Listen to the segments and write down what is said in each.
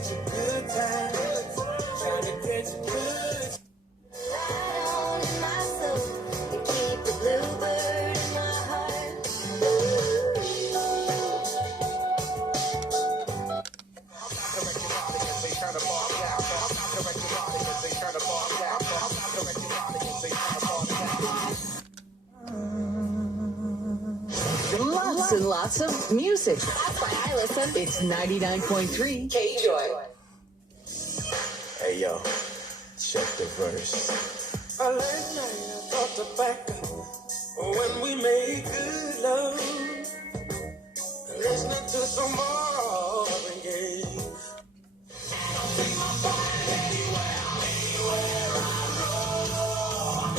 catch a good time. Trying to catch a good time. Right on in my soul, you keep the bluebird in my heart. Lots and lots of music. That's why I listen. It's 99.3 K-Joy. Hey yo, check the verse. Last night I thought back when we made good love, listening to some Marvin Gaye. Take my body anywhere I roll.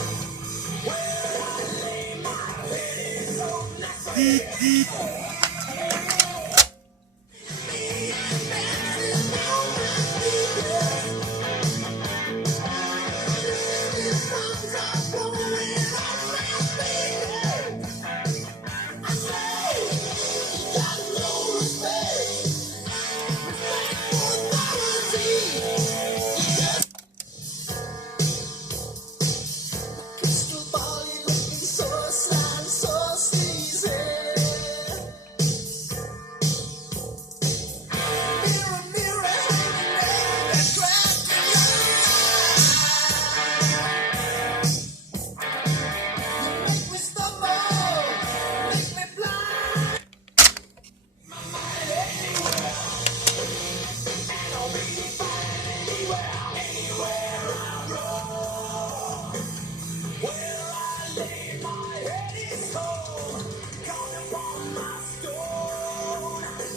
Where I lay my head is so nice.